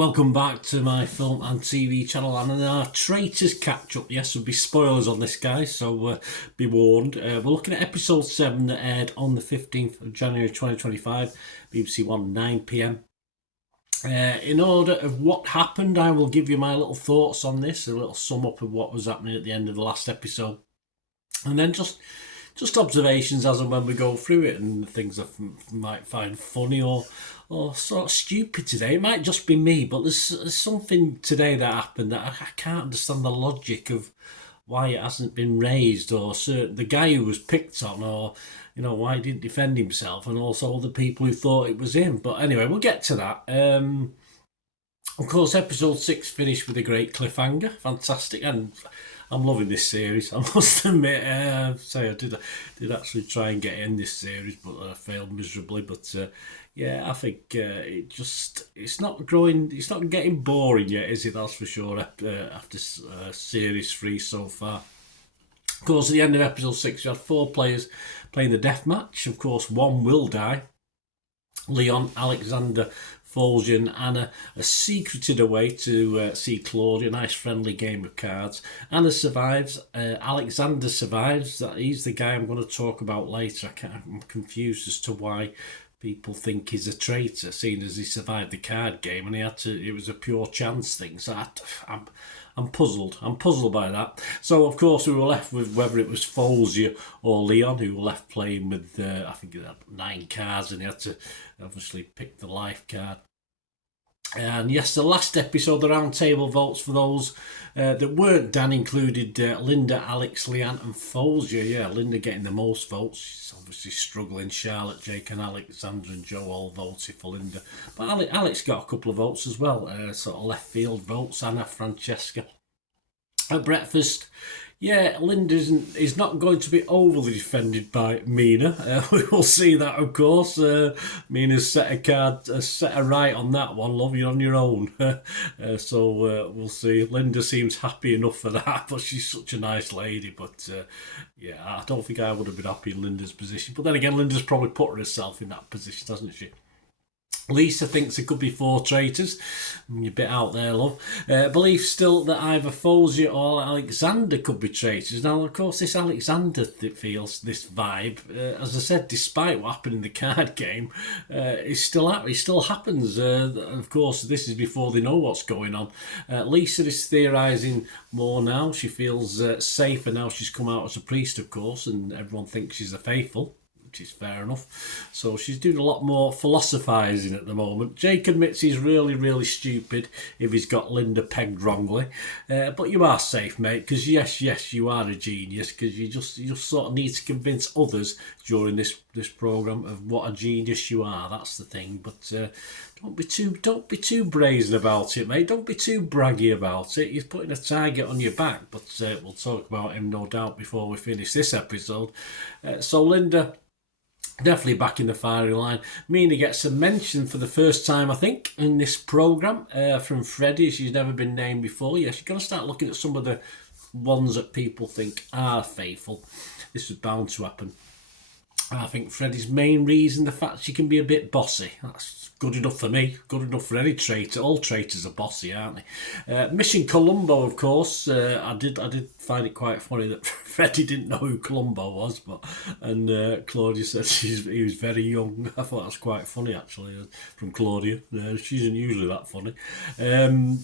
welcome back to my film and TV channel and our Traitors catch up. Yes, there'll be spoilers on this, guys, so be warned. We're looking at episode 7 that aired on the 15th of January 2025, BBC One, 9 p.m. In order of what happened, I will give you my little thoughts on this, a little sum up of what was happening at the end of the last episode, and then just observations as and when we go through it, and things I might find funny or sort of stupid today. It might just be me, but there's something today that happened that I can't understand the logic of why it hasn't been raised, or the guy who was picked on, or why he didn't defend himself, and also the people who thought it was him. But anyway, we'll get to that. Of course, episode 6 finished with a great cliffhanger. Fantastic, and I'm loving this series, I must admit. I did actually try and get in this series, but I failed miserably. But yeah, I think it's not getting boring yet, is it? That's for sure. After series 3 so far. Of course, at the end of episode 6, you had 4 players playing the death match. Of course, one will die. Leon, Alexander, Folger and Anna are secreted away to see Claudia. A nice friendly game of cards. Anna survives. Alexander survives. He's the guy I'm going to talk about later. I'm confused as to why people think he's a traitor, seeing as he survived the card game and it was a pure chance thing. So I'm puzzled. I'm puzzled by that. So, of course, we were left with whether it was Folger or Leon, who were left playing with, I think he had 9 cards, and he had to obviously pick the life card. And yes, the last episode, the round table votes for those that weren't Dan included Linda, Alex, Leanne and Folger. Yeah, Linda getting the most votes. She's obviously struggling. Charlotte, Jake and Alexandra and Joe all voted for Linda. But Alex got a couple of votes as well, sort of left field votes. Anna, Francesca. At breakfast, yeah, Linda is not going to be overly defended by Mina. We will see that, of course. Mina's set a right on that one, love, you're on your own. So we'll see. Linda seems happy enough for that, but she's such a nice lady. But yeah, I don't think I would have been happy in Linda's position. But then again, Linda's probably put herself in that position, hasn't she? Lisa thinks it could be 4 traitors. You're a bit out there, love. Belief still that either Folger or Alexander could be traitors. Now, of course, this Alexander feels this vibe. As I said, despite what happened in the card game, it still happens. Of course, this is before they know what's going on. Lisa is theorising more now. She feels safer now she's come out as a priest, of course, and everyone thinks she's a faithful, which is fair enough. So she's doing a lot more philosophising at the moment. Jake admits he's really, really stupid if he's got Linda pegged wrongly. But you are safe, mate, because yes, you are a genius, because you just sort of need to convince others during this programme of what a genius you are. That's the thing. But don't be too brazen about it, mate. Don't be too braggy about it. You're putting a target on your back. But we'll talk about him, no doubt, before we finish this episode. So Linda, definitely back in the firing line. Mina gets a mention for the first time, I think, in this programme from Freddie. She's never been named before. Yes, you've got to start looking at some of the ones that people think are faithful. This is bound to happen. I think Freddie's main reason, the fact she can be a bit bossy. That's good enough for me. Good enough for any traitor. All traitors are bossy, aren't they? Mission Columbo, of course. I did find it quite funny that Freddie didn't know who Columbo was, and Claudia said he was very young. I thought that was quite funny, actually, from Claudia. She isn't usually that funny.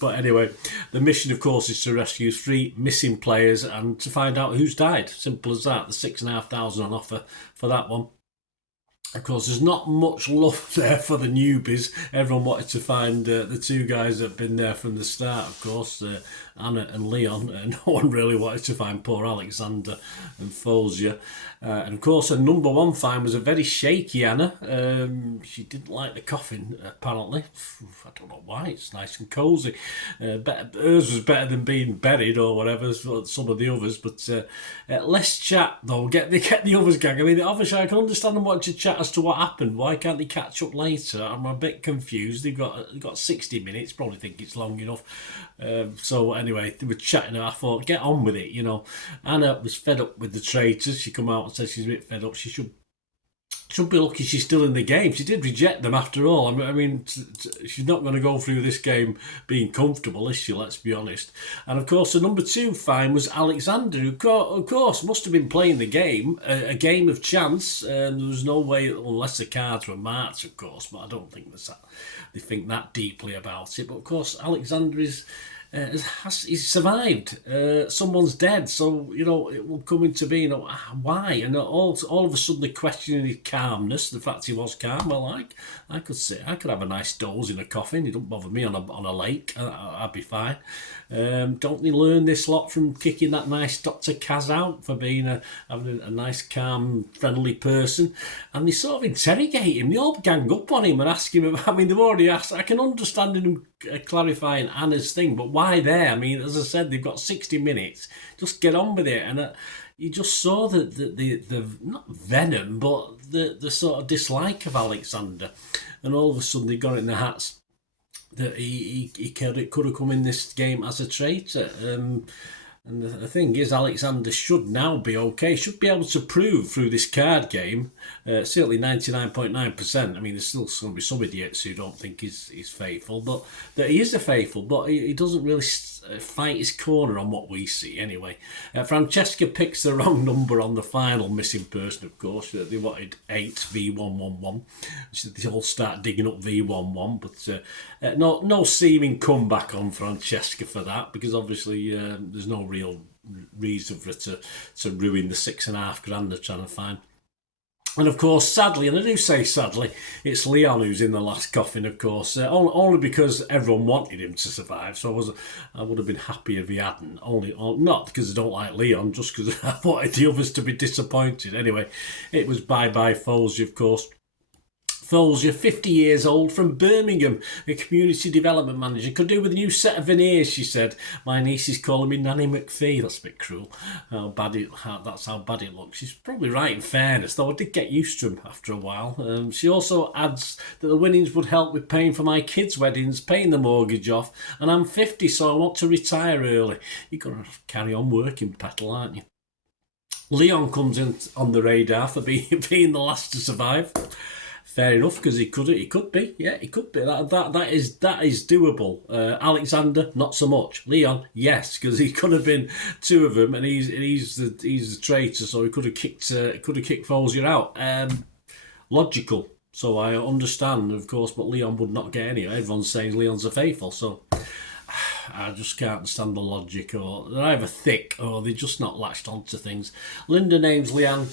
But anyway, the mission, of course, is to rescue 3 missing players and to find out who's died. Simple as that. The 6,500 on offer for that one. Of course, there's not much love there for the newbies. Everyone wanted to find the 2 guys that have been there from the start, of course, Anna and Leon. No one really wanted to find poor Alexander and Folger. And of course, her number 1 find was a very shaky Anna. She didn't like the coffin, apparently. I don't know why. It's nice and cosy. Hers was better than being buried or whatever, some of the others. But less chat, though. Get the others gang. I mean, obviously, I can understand them wanting to chat as to what happened. Why can't they catch up later? I'm a bit confused. They've got 60 minutes. Probably think it's long enough. So anyway, they were chatting. I thought, get on with it, Anna was fed up with the traitors. She come out and said she's a bit fed up. She should should be lucky she's still in the game. She did reject them after all. I mean, she's not going to go through this game being comfortable, is she? Let's be honest. And of course, the number 2 find was Alexander, who of course must have been playing the game, a game of chance. There was no way, unless the cards were marked, of course. But I don't think they think that deeply about it. But of course, Alexander is. He's survived. Someone's dead, so it will come into being. Why? And all of a sudden, they're questioning his calmness. The fact he was calm. Well, I could have a nice doze in a coffin. It don't bother me on a lake. I'd be fine. Don't they learn this lot from kicking that nice Dr. Kaz out for being having a nice, calm, friendly person? And they sort of interrogate him. They all gang up on him and ask him. I mean, they've already asked. I can understand him clarifying Anna's thing, but why there? I mean, as I said, they've got 60 minutes. Just get on with it. And you just saw the not venom, but the sort of dislike of Alexander. And all of a sudden, they got it in their hats that he could have come in this game as a traitor. And the thing is, Alexander should now be okay. Should be able to prove through this card game, certainly 99.9%. I mean, there's still going to be some idiots who don't think he's faithful, but that he is a faithful. But he doesn't really fight his corner on what we see anyway. Francesca picks the wrong number on the final missing person, of course. They wanted 8 V111. So they all start digging up V11, but no seeming comeback on Francesca for that, because obviously there's no real reason for it to ruin the $6,500 they're trying to find. And of course, sadly, and I do say sadly, it's Leon who's in the last coffin, of course, only because everyone wanted him to survive. So I would have been happy if he hadn't. Not because I don't like Leon, just because I wanted the others to be disappointed. Anyway, it was bye-bye Folsey, of course. Folsey, 50 years old, from Birmingham, a community development manager. Could do with a new set of veneers, she said. My niece is calling me Nanny McPhee. That's a bit cruel. That's how bad it looks. She's probably right in fairness, though I did get used to him after a while. She also adds that the winnings would help with paying for my kids' weddings, paying the mortgage off, and I'm 50, so I want to retire early. You've got to carry on working, Petal, aren't you? Leon comes in on the radar for being the last to survive. Fair enough, because he could be. Yeah, he could be. That is doable. Alexander, not so much. Leon, yes, because he could have been 2 of them, and he's the traitor, so he could have kicked Folsey out. Logical. So I understand, of course, but Leon would not get any. Everyone's saying Leon's a faithful, so I just can't understand the logic, or they're either thick or they're just not latched onto things. Linda names Leanne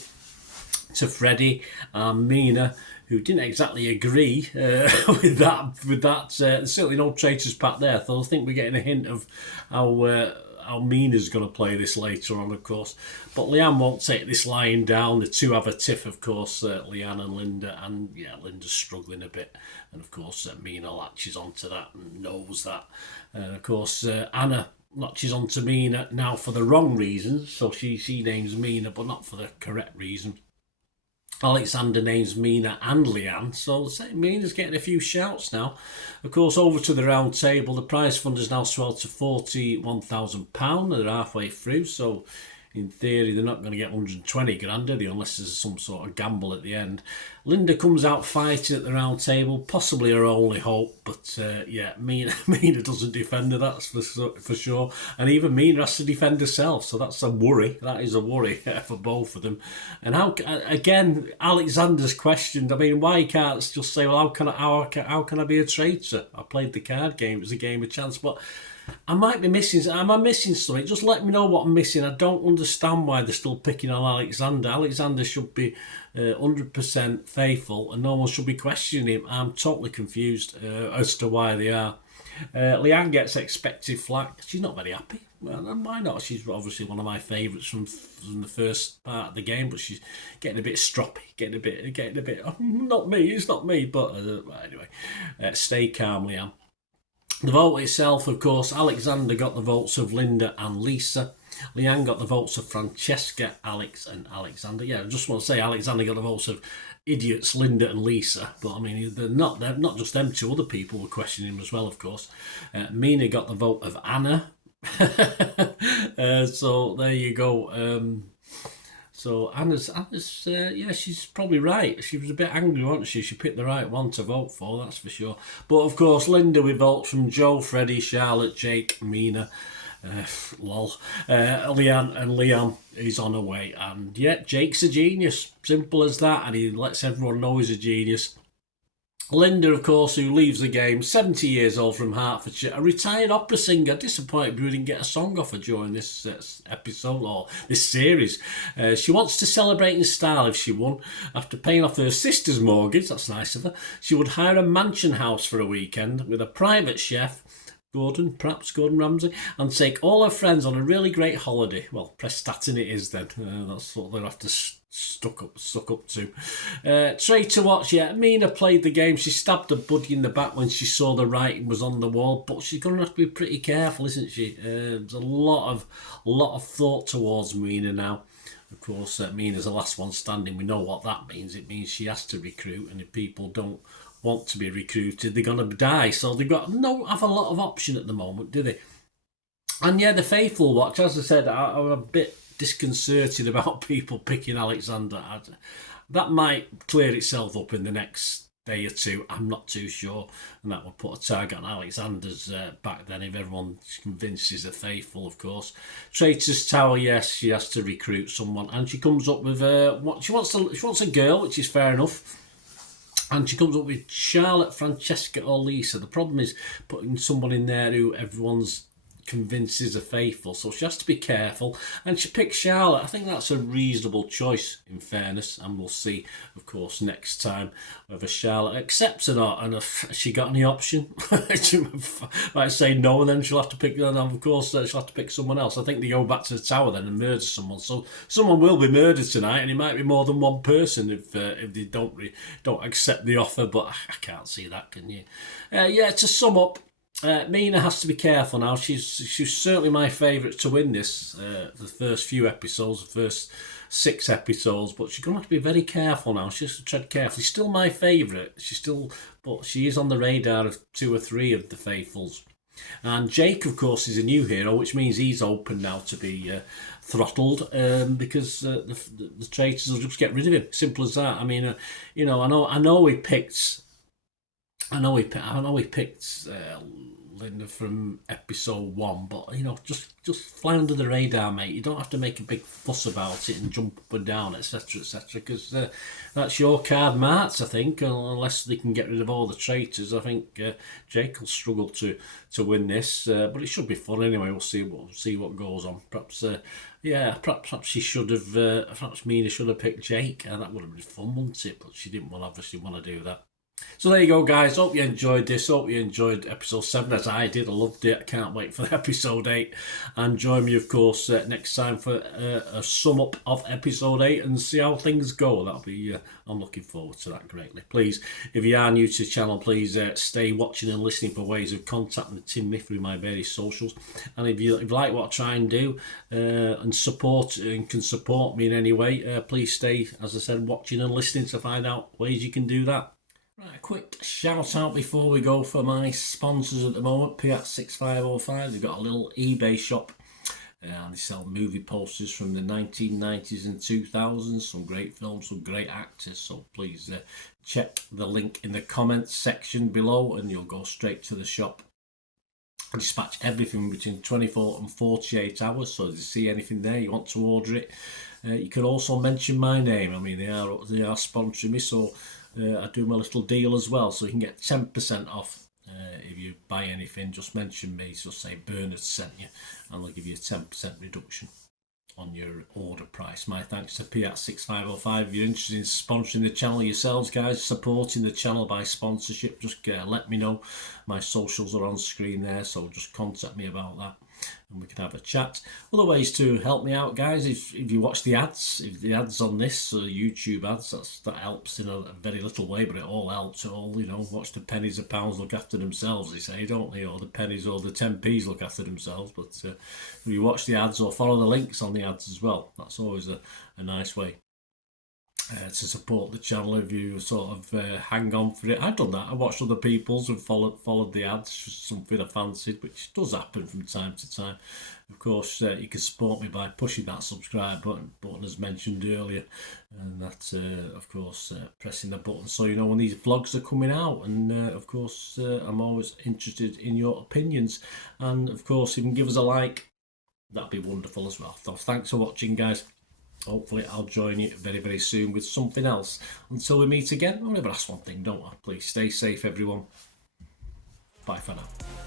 to Freddie and Mina, who didn't exactly agree with that. Certainly no traitors pack there. So I think we're getting a hint of how Mina's going to play this later on, of course. But Leanne won't take this lying down. The two have a tiff, of course, Leanne and Linda. And yeah, Linda's struggling a bit. And of course, Mina latches onto that and knows that. And of course, Anna latches onto Mina now for the wrong reasons. So she names Mina, but not for the correct reason. Alexander names Mina and Leanne, so Mina's getting a few shouts now. Of course, over to the round table, the prize fund has now swelled to £41,000. They're halfway through, so in theory they're not going to get 120 grand, are they, unless there's some sort of gamble at the end. Linda comes out fighting at the round table, possibly her only hope, but yeah, Mina doesn't defend her, that's for sure. And even Mina has to defend herself, so that's a worry. That is a worry for both of them. And how, again, Alexander's questioned, I mean, why he can't just say, well, how can I be a traitor? I played the card game, it was a game of chance, but I might be missing. Am I missing something? Just let me know what I'm missing. I don't understand why they're still picking on Alexander. Alexander should be 100% faithful, and no one should be questioning him. I'm totally confused as to why they are. Leanne gets expected flack. She's not very happy. Well, why not? She's obviously one of my favourites from the first part of the game, but she's getting a bit stroppy, getting a bit. Oh, not me. It's not me. But anyway, stay calm, Leanne. The vote itself, of course, Alexander got the votes of Linda and Lisa. Leanne got the votes of Francesca, Alex and Alexander. Yeah, I just want to say Alexander got the votes of idiots Linda and Lisa. But I mean, they're not just them two, other people were questioning him as well, of course. Mina got the vote of Anna. So there you go. So Anna's yeah, she's probably right. She was a bit angry, wasn't she? She picked the right one to vote for, that's for sure. But of course, Linda with votes from Joe, Freddie, Charlotte, Jake, Mina, lol, Leanne and Liam. He's on her way, and yeah, Jake's a genius. Simple as that, and he lets everyone know he's a genius. Linda, of course, who leaves the game, 70 years old from Hertfordshire, a retired opera singer. Disappointed we didn't get a song off her during this episode or this series. She wants to celebrate in style if she won. After paying off her sister's mortgage, that's nice of her, she would hire a mansion house for a weekend with a private chef, perhaps Gordon Ramsay, and take all her friends on a really great holiday. Well, Prestatyn it is then. That's what they'll have to suck up to. Traitor watch, yeah. Mina played the game. She stabbed her buddy in the back when she saw the writing was on the wall, but she's going to have to be pretty careful, isn't she? There's a lot of thought towards Mina now. Of course, Mina's the last one standing. We know what that means. It means she has to recruit, and if people don't want to be recruited, they're going to die. So they've got have a lot of option at the moment, do they? And yeah, the Faithful watch, as I said, I'm a bit disconcerted about people picking Alexander. That might clear itself up in the next day or two. I'm not too sure, and that would put a target on Alexander's back then if everyone's convinced he's a Faithful, of course. Traitors Tower, yes, she has to recruit someone, and she comes up with what she wants a girl, which is fair enough. And she comes up with Charlotte, Francesca or Lisa. The problem is putting someone in there who everyone's convinced is a Faithful, so she has to be careful. And she picks Charlotte. I think that's a reasonable choice, in fairness. And we'll see, of course, next time whether Charlotte accepts or not. And if she got any option, she might say no, and then she'll have to pick. And of course, she'll have to pick someone else. I think they go back to the tower then and murder someone. So someone will be murdered tonight, and it might be more than one person if they don't accept the offer. But I can't see that, can you? Yeah. To sum up. Mina has to be careful now. She's certainly my favourite to win this. The first few episodes, the first 6 episodes, but she's going to have to be very careful now. She has to tread carefully. She's still my favourite. But she is on the radar of 2 or 3 of the Faithfuls. And Jake, of course, is a new hero, which means he's open now to be throttled because the traitors will just get rid of him. Simple as that. I mean, I know he picked. I know he picked Linda from episode 1, but just fly under the radar, mate. You don't have to make a big fuss about it and jump up and down, etc., because that's your card, marks. I think, unless they can get rid of all the traitors, I think Jake will struggle to win this. But it should be fun anyway. We'll see what goes on. Perhaps she should have. Perhaps Mina should have picked Jake. That would have been fun, wouldn't it? But she didn't obviously want to do that. So there you go, guys. Hope you enjoyed this. Hope you enjoyed episode 7 as I did. I loved it. I can't wait for episode 8. And join me, of course, next time for a sum up of episode 8 and see how things go. That'll be. I'm looking forward to that greatly. Please, if you are new to the channel, please stay watching and listening for ways of contacting Tim Miff through my various socials. And if you like what I try and do and can support me in any way, please stay, as I said, watching and listening to find out ways you can do that. Right, a quick shout out before we go for my sponsors at the moment. P6505, they've got a little eBay shop and they sell movie posters from the 1990s and 2000s. Some great films, some great actors. So please check the link in the comments section below and you'll go straight to the shop. I dispatch everything between 24 and 48 hours. So if you see anything there, you want to order it, you can also mention my name. I mean, they are sponsoring me, so I do my little deal as well, so you can get 10% off if you buy anything. Just mention me, just say Bernard sent you, and they'll give you a 10% reduction on your order price. My thanks to P6505. If you're interested in sponsoring the channel yourselves, guys, supporting the channel by sponsorship, just let me know. My socials are on screen there, so just contact me about that and we can have a chat. Other ways to help me out, guys, if you watch the ads, if the ads on this YouTube ads, that helps in a very little way, but it all helps. It all, watch the pennies and pounds look after themselves, they say, don't they? Or the pennies or the 10p's look after themselves. But if you watch the ads or follow the links on the ads as well, that's always a nice way. to support the channel if you sort of hang on for it. I've done that. I watched other people's and followed the ads, just something I fancied, which does happen from time to time. Of course, you can support me by pushing that subscribe button as mentioned earlier, and that, of course, pressing the button so you know when these vlogs are coming out. And of course, I'm always interested in your opinions, and of course, if you can give us a like, that'd be wonderful as well. So thanks for watching, guys. Hopefully I'll join you very, very soon with something else. Until we meet again, I'll never ask one thing, don't I? Please stay safe, everyone. Bye for now.